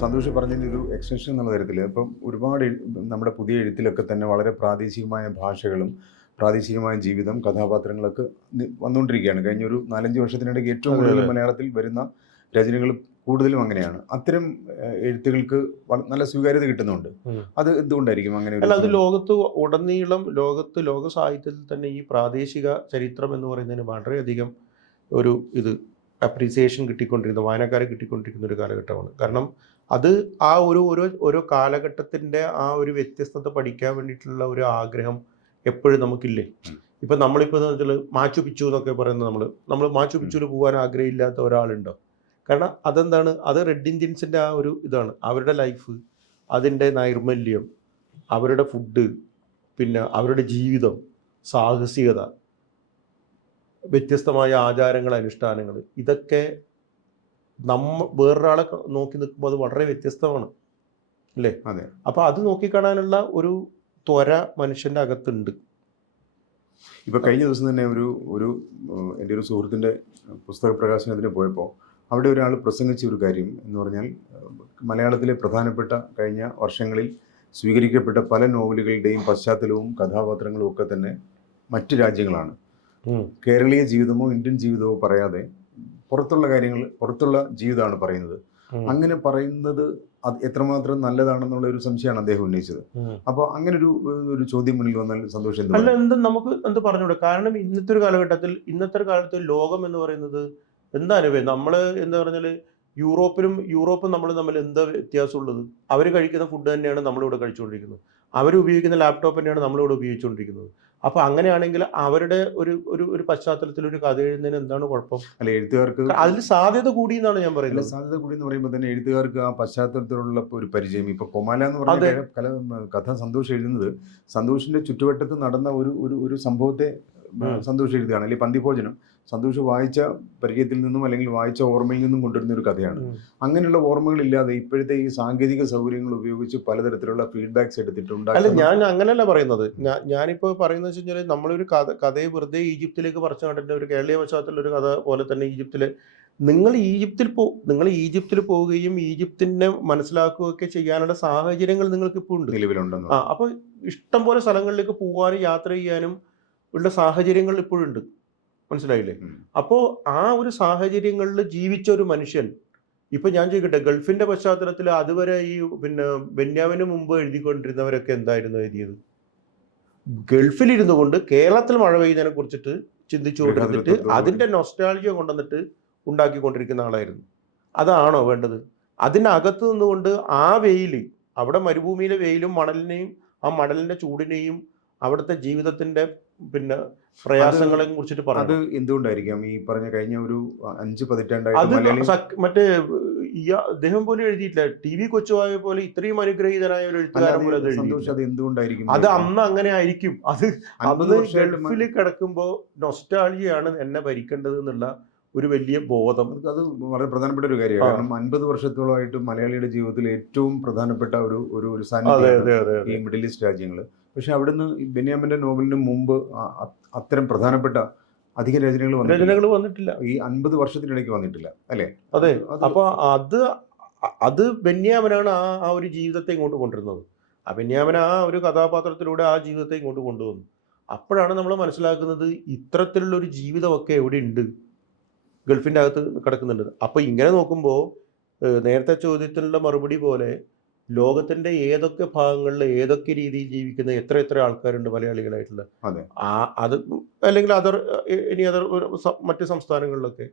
സന്തോഷ് പറഞ്ഞതിൻ്റെ ഒരു എക്സ്റ്റൻഷൻ എന്നുള്ള തരത്തിൽ ഇപ്പം ഒരുപാട് നമ്മുടെ പുതിയ എഴുത്തിലൊക്കെ തന്നെ വളരെ പ്രാദേശികമായ ഭാഷകളും പ്രാദേശികമായ ജീവിതം കഥാപാത്രങ്ങളൊക്കെ വന്നുകൊണ്ടിരിക്കുകയാണ്. കഴിഞ്ഞ ഒരു 4-5 വർഷത്തിനിടയ്ക്ക് ഏറ്റവും അതെ, കൂടുതൽ അതെ. മലയാളത്തിൽ വരുന്ന രചനകൾ കൂടുതലും അങ്ങനെയാണ്. അത്തരം എഴുത്തുകൾക്ക് നല്ല സ്വീകാര്യത കിട്ടുന്നുണ്ട്. ഉം. അത് എന്തുകൊണ്ടായിരിക്കും അങ്ങനെ ഒരു അല്ല, അത് ലോകത്ത് ഉടനീളം ലോക സാഹിത്യത്തിൽ തന്നെ ഈ പ്രാദേശിക ചരിത്രം എന്ന് പറയുന്നതിന് വളരെയധികം ഒരു അപ്രീസിയേഷൻ കിട്ടിക്കൊണ്ടിരിക്കുന്ന വായനക്കാരെ കിട്ടിക്കൊണ്ടിരിക്കുന്ന ഒരു കാലഘട്ടമാണ്. കാരണം അത് ആ ഓരോ കാലഘട്ടത്തിൻ്റെ ആ ഒരു വ്യത്യസ്തത പഠിക്കാൻ വേണ്ടിയിട്ടുള്ള ഒരു ആഗ്രഹം എപ്പോഴും നമുക്കില്ലേ? ഇപ്പം നമ്മളിപ്പോൾ എന്ന് വെച്ചാൽ മാച്ചു പിച്ചു എന്നൊക്കെ പറയുന്നത് നമ്മൾ മാച്ചു പിച്ചുവിൽ പോകാൻ ആഗ്രഹമില്ലാത്ത ഒരാളുണ്ടോ? കാരണം അതെന്താണ്? അത് റെഡ് ഇന്ത്യൻസിൻ്റെ ആ ഒരു ഇതാണ്. അവരുടെ ലൈഫ്, അതിൻ്റെ നൈർമല്യം, അവരുടെ ഫുഡ്, പിന്നെ അവരുടെ ജീവിതം, സാഹസികത, വ്യത്യസ്തമായ ആചാരങ്ങൾ, അനുഷ്ഠാനങ്ങൾ, ഇതൊക്കെ വേറൊരാളെ നോക്കി നിൽക്കുമ്പോൾ അത് വളരെ വ്യത്യസ്തമാണ്, അല്ലേ? അതെ. അപ്പോൾ അത് നോക്കിക്കാണാനുള്ള ഒരു ത്വര മനുഷ്യൻ്റെ അകത്തുണ്ട്. ഇപ്പോൾ കഴിഞ്ഞ ദിവസം തന്നെ ഒരു എൻ്റെ ഒരു സുഹൃത്തിൻ്റെ പുസ്തക പ്രകാശനത്തിന് പോയപ്പോൾ അവിടെ ഒരാൾ പ്രസംഗിച്ച ഒരു കാര്യം എന്ന് പറഞ്ഞാൽ മലയാളത്തിലെ പ്രധാനപ്പെട്ട കഴിഞ്ഞ വർഷങ്ങളിൽ സ്വീകരിക്കപ്പെട്ട പല നോവലുകളുടെയും പശ്ചാത്തലവും കഥാപാത്രങ്ങളും ഒക്കെ തന്നെ മറ്റു രാജ്യങ്ങളാണ്. കേരളീയ ജീവിതമോ ഇന്ത്യൻ ജീവിതമോ പറയാതെ പുറത്തുള്ള ജീവിതമാണ് പറയുന്നത്. അങ്ങനെ പറയുന്നത് അത് എത്രമാത്രം നല്ലതാണെന്നുള്ള ഒരു സംശയമാണ് അദ്ദേഹം ഉന്നയിച്ചത്. അപ്പോൾ അങ്ങനെ ഒരു ചോദ്യം മുന്നിൽ വന്നാൽ സന്തോഷം അല്ല, നമുക്ക് എന്ത് പറഞ്ഞൂടെ? കാരണം ഇന്നത്തെ കാലത്ത് ലോകം എന്ന് പറയുന്നത് എന്താണ്? നമ്മൾ എന്താ പറഞ്ഞാൽ യൂറോപ്പും നമ്മൾ തമ്മിൽ എന്താ വ്യത്യാസമുള്ളത്? അവർ കഴിക്കുന്ന ഫുഡ് തന്നെയാണ് നമ്മളിവിടെ കഴിച്ചുകൊണ്ടിരിക്കുന്നത്. അവർ ഉപയോഗിക്കുന്ന ലാപ്ടോപ്പ് തന്നെയാണ് നമ്മളിവിടെ ഉപയോഗിച്ചുകൊണ്ടിരിക്കുന്നത്. അപ്പോൾ അങ്ങനെയാണെങ്കിൽ അവരുടെ ഒരു പശ്ചാത്തലത്തിൽ ഒരു കഥ എഴുതുന്നതിന് എന്താണ് കുഴപ്പം? അല്ല, എഴുത്തുകാർക്ക് അതിൽ സാധ്യത കൂടി എന്നാണ് ഞാൻ പറയുന്നത്. സാധ്യത കൂടി എന്ന് പറയുമ്പോൾ തന്നെ എഴുത്തുകാർക്ക് ആ പശ്ചാത്തലത്തിലുള്ള ഒരു പരിചയം. ഇപ്പൊ കൊമാല എന്ന് പറഞ്ഞ കഥ സന്തോഷ് എഴുതുന്നത് സന്തോഷിന്റെ ചുറ്റുവട്ടത്ത് നടന്ന ഒരു സംഭവത്തെ സന്തോഷ് എഴുതുകയാണ്. അല്ലെങ്കിൽ പന്തിഭോജനം സന്തോഷ് വായിച്ച പരിചയത്തിൽ നിന്നും അല്ലെങ്കിൽ വായിച്ച ഓർമ്മയിൽ നിന്നും കൊണ്ടുവരുന്ന ഒരു കഥയാണ്. അങ്ങനെയുള്ള ഓർമ്മകളില്ലാതെ ഇപ്പോഴത്തെ ഈ സാങ്കേതിക സൗകര്യങ്ങൾ ഉപയോഗിച്ച് പലതരത്തിലുള്ള ഫീഡ്ബാക്സ് എടുത്തിട്ടുണ്ട്. അല്ല, ഞാൻ അങ്ങനെയല്ല പറയുന്നത്. ഞാനിപ്പോൾ പറയുന്നത് വെച്ച് കഴിഞ്ഞാൽ നമ്മളൊരു കഥയെ വെറുതെ ഈജിപ്തിലേക്ക് പറിച്ചു കണ്ടിട്ട് ഒരു കേരളീയ പശ്ചാത്തലത്തിൽ ഒരു കഥ പോലെ തന്നെ നിങ്ങൾ ഈജിപ്തിൽ പോവുകയും ഈജിപ്തിനെ മനസ്സിലാക്കുകയൊക്കെ ചെയ്യാനുള്ള സാഹചര്യങ്ങൾ നിങ്ങൾക്ക് ഇപ്പോൾ ഉണ്ട്, നിലവിലുണ്ടെന്ന്. അപ്പോൾ ഇഷ്ടം പോലെ സ്ഥലങ്ങളിലേക്ക് പോകാനും യാത്ര ചെയ്യാനും ഉള്ള സാഹചര്യങ്ങൾ ഇപ്പോഴുണ്ട്. മനസ്സിലായില്ലേ? അപ്പോൾ ആ ഒരു സാഹചര്യങ്ങളിൽ ജീവിച്ച ഒരു മനുഷ്യൻ, ഇപ്പൊ ഞാൻ ചോദിക്കട്ടെ, ഗൾഫിന്റെ പശ്ചാത്തലത്തിൽ അതുവരെ ബെന്യാമിന് മുമ്പ് എഴുതിക്കൊണ്ടിരുന്നവരൊക്കെ എന്തായിരുന്നു എഴുതിയത്? ഗൾഫിലിരുന്നു കൊണ്ട് കേരളത്തിൽ മഴ പെയ്യുന്നതിനെ കുറിച്ചിട്ട് ചിന്തിച്ചുകൊണ്ടിരുന്നിട്ട് അതിന്റെ നൊസ്റ്റാൾജിയ കൊണ്ടുവന്നിട്ട് ഉണ്ടാക്കിക്കൊണ്ടിരിക്കുന്ന ആളായിരുന്നു. അതാണോ വേണ്ടത്? അതിനകത്ത് നിന്നുകൊണ്ട് ആ വെയിൽ, അവിടെ മരുഭൂമിയിലെ വെയിലും ആ മണലിന്റെ ചൂടിനെയും അവിടുത്തെ ജീവിതത്തിന്റെ പ്രയാസങ്ങളെ കുറിച്ചിട്ട് പറഞ്ഞു. അത് എന്തുകൊണ്ടായിരിക്കാം ഈ പറഞ്ഞ കഴിഞ്ഞ ഒരു 5 പതിറ്റാണ്ടായിട്ട് മറ്റേ അദ്ദേഹം പോലും എഴുതിയിട്ടില്ല. ടി വി കൊച്ചുവായ പോലെ ഇത്രയും അനുഗ്രഹീതനായ ഒരു എഴുത്തുകാരൻ പോലെ അത് എന്തുകൊണ്ടായിരിക്കും? അത് അന്ന് അങ്ങനെ ആയിരിക്കും. അത് അന്ന് ഗൾഫിൽ കിടക്കുമ്പോ നൊസ്റ്റാൾജിയാണ് എന്നെ ഭരിക്കേണ്ടത് എന്നുള്ള ഒരു വലിയ ബോധം. അത് വളരെ പ്രധാനപ്പെട്ട ഒരു കാര്യമാണ്. കാരണം 50 വർഷത്തോളമായിട്ട് മലയാളിയുടെ ജീവിതത്തിൽ ഏറ്റവും പ്രധാനപ്പെട്ട ഒരു സാന്നിധ്യം ഈ മിഡിൽ ഈസ്റ്റ് രാജ്യങ്ങൾ. പക്ഷെ അവിടുന്ന് ബെന്യാമിന്റെ നോവലിന് മുമ്പ് അത്തരം പ്രധാനപ്പെട്ട അധിക രചനകൾ വന്നിട്ടില്ല. ഈ 50 വർഷത്തിനിടയ്ക്ക് വന്നിട്ടില്ല, അല്ലേ? അതെ. അപ്പൊ അത് ബെന്യാമിനാണ് ആ ഒരു ജീവിതത്തെ ഇങ്ങോട്ട് കൊണ്ടുവരുന്നത്. ആ ബെന്യാമിൻ ആ ഒരു കഥാപാത്രത്തിലൂടെ ആ ജീവിതത്തെ ഇങ്ങോട്ട് കൊണ്ടുവന്നു. അപ്പോഴാണ് നമ്മൾ മനസ്സിലാക്കുന്നത് ഇത്തരത്തിലുള്ള ഒരു ജീവിതമൊക്കെ എവിടെ ഉണ്ട്, ഗൾഫിൻ്റെ അകത്ത് കിടക്കുന്നുണ്ട്. അപ്പോൾ ഇങ്ങനെ നോക്കുമ്പോൾ നേരത്തെ ചോദ്യത്തിനുള്ള മറുപടി പോലെ ലോകത്തിന്റെ ഏതൊക്കെ ഭാഗങ്ങളിൽ ഏതൊക്കെ രീതിയിൽ ജീവിക്കുന്ന എത്ര ആൾക്കാരുണ്ട് മലയാളികളായിട്ടുള്ള. അത് അല്ലെങ്കിൽ മറ്റു സംസ്ഥാനങ്ങളിലൊക്കെ,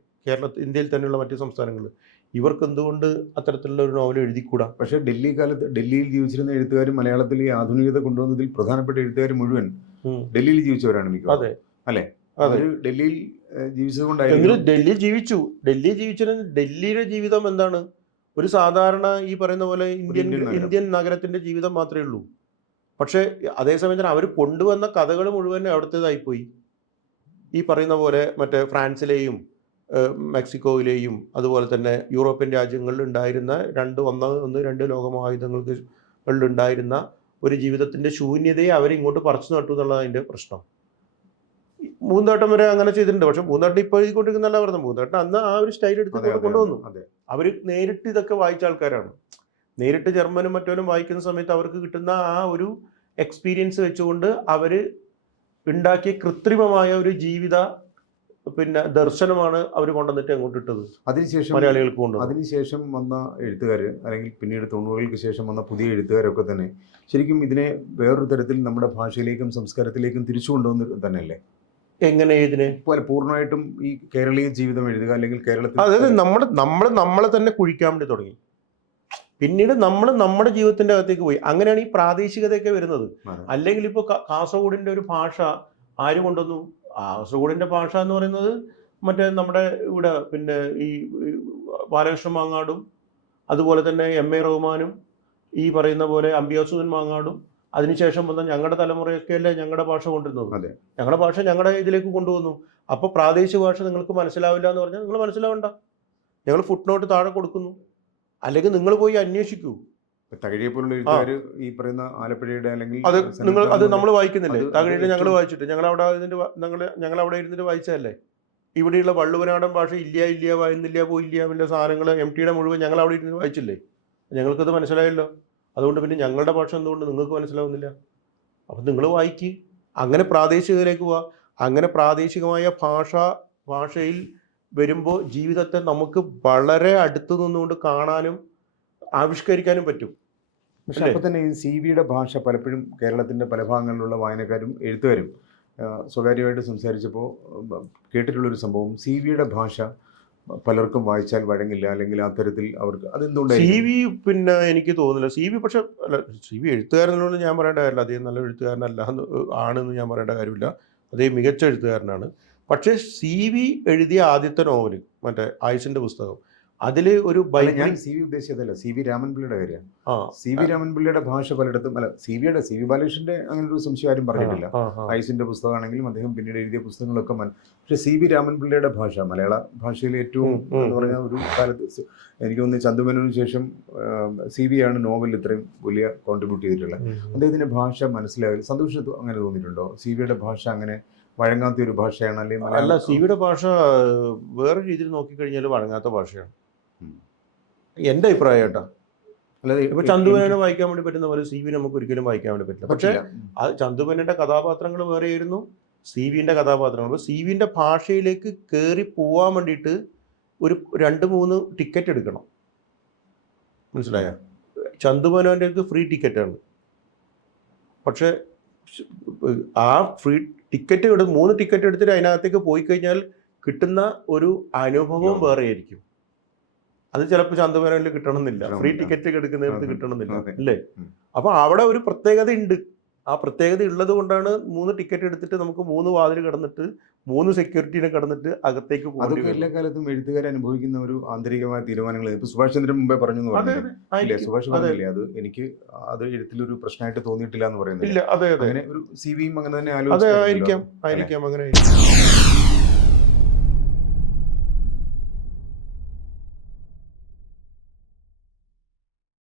ഇന്ത്യയിൽ തന്നെയുള്ള മറ്റു സംസ്ഥാനങ്ങളിൽ ഇവർക്ക് എന്തുകൊണ്ട് അത്തരത്തിലുള്ള ഒരു നോവൽ എഴുതിക്കൂടാ? പക്ഷെ ഡൽഹിയിൽ ജീവിച്ചിരുന്ന എഴുത്തുകാരും മലയാളത്തിൽ ഈ ആധുനികത കൊണ്ടുവന്നതിൽ പ്രധാനപ്പെട്ട എഴുത്തുകാർ മുഴുവൻ ഡൽഹിയിൽ ജീവിച്ചവരാണ് മിക്കവാറും, അല്ലേ? ഡൽഹിയിൽ ജീവിച്ചതുകൊണ്ടായിരുന്നു. ഡൽഹിയിൽ ഡൽഹിയുടെ ജീവിതം എന്താണ്? ഒരു സാധാരണ ഈ പറയുന്ന പോലെ ഇന്ത്യൻ നഗരത്തിന്റെ ജീവിതം മാത്രമേ ഉള്ളൂ. പക്ഷെ അതേസമയം തന്നെ അവർ കൊണ്ടുവന്ന കഥകൾ മുഴുവൻ അവിടുത്തേതായിപ്പോയി. ഈ പറയുന്ന പോലെ മറ്റേ ഫ്രാൻസിലെയും മെക്സിക്കോയിലെയും അതുപോലെ തന്നെ യൂറോപ്യൻ രാജ്യങ്ങളിൽ ഉണ്ടായിരുന്ന രണ്ട് ലോകമഹായുധങ്ങളുണ്ടായിരുന്ന ഒരു ജീവിതത്തിന്റെ ശൂന്യതയെ അവരിങ്ങോട്ട് പറിച്ചു നട്ടു എന്നുള്ളതാണ് അതിന്റെ പ്രശ്നം. മൂന്നാട്ടം വരെ അങ്ങനെ ചെയ്തിട്ടുണ്ട്. പക്ഷെ മൂന്നാട്ടം ഇപ്പോൾ എഴുതിക്കൊണ്ടിരിക്കുന്നല്ല പറഞ്ഞത്. മൂന്നാട്ടം അന്ന് ആ ഒരു സ്റ്റൈൽ എടുത്ത് കൊണ്ടുവന്നു. അവർ നേരിട്ട് ഇതൊക്കെ വായിച്ച ആൾക്കാരാണ്. നേരിട്ട് ജർമ്മനും മറ്റവനും വായിക്കുന്ന സമയത്ത് അവർക്ക് കിട്ടുന്ന ആ ഒരു എക്സ്പീരിയൻസ് വെച്ചുകൊണ്ട് അവർ ഉണ്ടാക്കിയ കൃത്രിമമായ ഒരു ജീവിത ദർശനമാണ് അവർ കൊണ്ടുവന്നിട്ട് അങ്ങോട്ട് ഇട്ടത് അതിനുശേഷം മലയാളികൾക്ക് കൊണ്ടുവന്നത്. അതിനുശേഷം വന്ന എഴുത്തുകാർ, അല്ലെങ്കിൽ പിന്നീട് 90-കൾക്ക് ശേഷം വന്ന പുതിയ എഴുത്തുകാരൊക്കെ തന്നെ ശരിക്കും ഇതിനെ വേറൊരു തരത്തിൽ നമ്മുടെ ഭാഷയിലേക്കും സംസ്കാരത്തിലേക്കും തിരിച്ചു കൊണ്ടുവന്ന് തന്നെയല്ലേ? എങ്ങനെ ഇതിനെ പൂർണ്ണമായിട്ടും ഈ കേരളീയ ജീവിതം എഴുതുക, അല്ലെങ്കിൽ കേരളത്തിൽ അതായത് നമ്മളെ തന്നെ കുഴിക്കാൻ വേണ്ടി തുടങ്ങി. പിന്നീട് നമ്മുടെ ജീവിതത്തിന്റെ അകത്തേക്ക് പോയി. അങ്ങനെയാണ് ഈ പ്രാദേശികതയൊക്കെ വരുന്നത്. അല്ലെങ്കിൽ ഇപ്പോൾ കാസർഗോഡിന്റെ ഒരു ഭാഷ ആര് കൊണ്ടുവന്നു? കാസർഗോഡിന്റെ ഭാഷ എന്ന് പറയുന്നത് മറ്റേ നമ്മുടെ ഇവിടെ ഈ ബാലകൃഷ്ണൻ മാങ്ങാടും അതുപോലെ തന്നെ എം എ റഹ്മാനും ഈ പറയുന്ന പോലെ അംബിയാസുദ്ദീൻ മാങ്ങാടും അതിനുശേഷം വന്ന ഞങ്ങളുടെ തലമുറയൊക്കെ അല്ലേ ഞങ്ങളുടെ ഭാഷ കൊണ്ടുവരുന്നത്. ഞങ്ങളുടെ ഭാഷ ഞങ്ങളുടെ ഇതിലേക്ക് കൊണ്ടുവന്നു. അപ്പോൾ പ്രാദേശിക ഭാഷ നിങ്ങൾക്ക് മനസ്സിലാവില്ല എന്ന് പറഞ്ഞാൽ നിങ്ങൾ മനസ്സിലാവണ്ട, ഞങ്ങൾ ഫുട് നോട്ട് താഴെ കൊടുക്കുന്നു, അല്ലെങ്കിൽ നിങ്ങൾ പോയി അന്വേഷിക്കൂ. തകഴിയെ പോലുള്ള എഴുത്തുകാർ ഈ പറയുന്ന ആലപ്പുഴയുടെ അല്ലെങ്കിൽ അത് നമ്മൾ വായിക്കുന്നില്ലേ? തകഴിയുടെ ഞങ്ങൾ വായിച്ചിട്ട് ഞങ്ങൾ അവിടെ ഇരുന്നിട്ട് വായിച്ചതല്ലേ. ഇവിടെയുള്ള വള്ളുവനാടൻ ഭാഷ ഇല്ല വായുന്നില്ല പോയില്ല പിന്നെ സാധനങ്ങൾ MT-യുടെ മുഴുവൻ ഞങ്ങൾ അവിടെ ഇരുന്ന് വായിച്ചില്ലേ. ഞങ്ങൾക്കത് മനസ്സിലായല്ലോ. അതുകൊണ്ട് പിന്നെ ഞങ്ങളുടെ ഭാഷ എന്തുകൊണ്ട് നിങ്ങൾക്ക് മനസ്സിലാവുന്നില്ല? അപ്പം നിങ്ങൾ വായിക്കുക, അങ്ങനെ പ്രാദേശികതയിലേക്ക് പോവുക. അങ്ങനെ പ്രാദേശികമായ ഭാഷയിൽ വരുമ്പോൾ ജീവിതത്തെ നമുക്ക് വളരെ അടുത്തു നിന്നുകൊണ്ട് കാണാനും ആവിഷ്കരിക്കാനും പറ്റും. പക്ഷെ അപ്പോൾ തന്നെ ഈ CV-യുടെ ഭാഷ പലപ്പോഴും കേരളത്തിൻ്റെ പല ഭാഗങ്ങളിലുള്ള വായനക്കാരും എഴുത്തുകാരും സ്വകാര്യമായിട്ട് സംസാരിച്ചപ്പോൾ കേട്ടിട്ടുള്ളൊരു സംഭവം, CV-യുടെ ഭാഷ പലർക്കും വായിച്ചാൽ വഴങ്ങില്ല, അല്ലെങ്കിൽ ആ തരത്തിൽ അവർക്ക് അതെന്തുകൊണ്ടായിരിക്കും? CV എനിക്ക് തോന്നുന്നില്ല. പക്ഷെ CV എഴുത്തുകാരനോട് ഞാൻ പറയേണ്ട കാര്യമില്ല, അദ്ദേഹം നല്ല എഴുത്തുകാരനല്ല ആണെന്ന് ഞാൻ പറയേണ്ട കാര്യമില്ല. അദ്ദേഹം മികച്ച എഴുത്തുകാരനാണ്. പക്ഷേ CV എഴുതിയ ആദ്യത്തെ നോവൽ മറ്റേ ആയുഷിന്റെ പുസ്തകം, അതിൽ ഒരു ഞാൻ CV ഉദ്ദേശിച്ചതല്ല, CV രാമൻപിള്ളയുടെ കാര്യമാണ്. CV രാമൻപിള്ളയുടെ ഭാഷ പലയിടത്തും അല്ല, CV ബാലകൃഷ്ണന്റെ അങ്ങനെ ഒരു സംശയം ആരും പറഞ്ഞിട്ടില്ല. ആയുസിന്റെ പുസ്തകമാണെങ്കിലും അദ്ദേഹം പിന്നീട് എഴുതിയ പുസ്തകങ്ങളൊക്കെ പക്ഷേ CV രാമൻപിള്ളയുടെ ഭാഷ മലയാള ഭാഷയിലെ ഏറ്റവും എന്ന് പറഞ്ഞാൽ ഒരു കാലത്ത് എനിക്ക് തോന്നുന്നു ചന്തുമേനോന് ശേഷം CV ആണ് നോവലിൽ ഇത്രയും വലിയ കോൺട്രിബ്യൂട്ട് ചെയ്തിട്ടുള്ളത്. അദ്ദേഹത്തിന്റെ ഭാഷ മനസ്സിലാവില്ല. സന്തോഷം അങ്ങനെ തോന്നിയിട്ടുണ്ടോ? CV-യുടെ ഭാഷ അങ്ങനെ വഴങ്ങാത്ത ഒരു ഭാഷയാണ് അല്ലെങ്കിൽ അല്ല? CV-യുടെ ഭാഷ വേറെ രീതിയിൽ നോക്കിക്കഴിഞ്ഞാൽ വഴങ്ങാത്ത ഭാഷയാണ് എൻ്റെ അഭിപ്രായം കേട്ടോ. അല്ലാതെ ഇപ്പൊ ചന്തുമേനോനെ വായിക്കാൻ വേണ്ടി പറ്റുന്ന പോലെ CV നമുക്ക് ഒരിക്കലും വായിക്കാൻ വേണ്ടി പറ്റില്ല. പക്ഷേ അത് ചന്തുമേനോന്റെ കഥാപാത്രങ്ങൾ വേറെയായിരുന്നു, CV-ന്റെ കഥാപാത്രങ്ങൾ. അപ്പോൾ CV-ന്റെ ഭാഷയിലേക്ക് കയറി പോവാൻ വേണ്ടിയിട്ട് ഒരു 2-3 ടിക്കറ്റ് എടുക്കണം, മനസ്സിലായോ? ചന്തുമേനോന്റെ ഫ്രീ ടിക്കറ്റാണ്. പക്ഷെ ആ ഫ്രീ ടിക്കറ്റ് 3 ടിക്കറ്റ് എടുത്തിട്ട് അതിനകത്തേക്ക് പോയി കഴിഞ്ഞാൽ കിട്ടുന്ന ഒരു അനുഭവം വേറെ ആയിരിക്കും. അത് ചിലപ്പോൾ ചന്തുമേനോനിൽ കിട്ടണമെന്നില്ല, ഫ്രീ ടിക്കറ്റ് എടുക്കുന്നിടത്ത് കിട്ടണമെന്നില്ല, അല്ലേ? അപ്പൊ അവിടെ ഒരു പ്രത്യേകത ഉണ്ട്. ആ പ്രത്യേകത ഉള്ളത് കൊണ്ടാണ് 3 ടിക്കറ്റ് എടുത്തിട്ട് നമുക്ക് 3 വാതിൽ കടന്നിട്ട് 3 സെക്യൂരിറ്റിനെ കടന്നിട്ട് അകത്തേക്ക് പോകും. അതൊക്കെ എല്ലാ കാലത്തും എഴുത്തുകാർ അനുഭവിക്കുന്ന ഒരു ആന്തരികമായ തീരുമാനങ്ങൾ. ഇപ്പൊ സുഭാഷ് ചന്ദ്രൻ മുമ്പേ പറഞ്ഞു സുഭാഷ് പറഞ്ഞില്ലേ, അത് എനിക്ക് അത് എഴുത്തിലൊരു പ്രശ്നമായിട്ട് തോന്നിയിട്ടില്ല എന്ന് പറയുന്നത്. അങ്ങനെ ഒരു CV-യും അങ്ങനെ തന്നെ ആയിരിക്കാം അങ്ങനെ.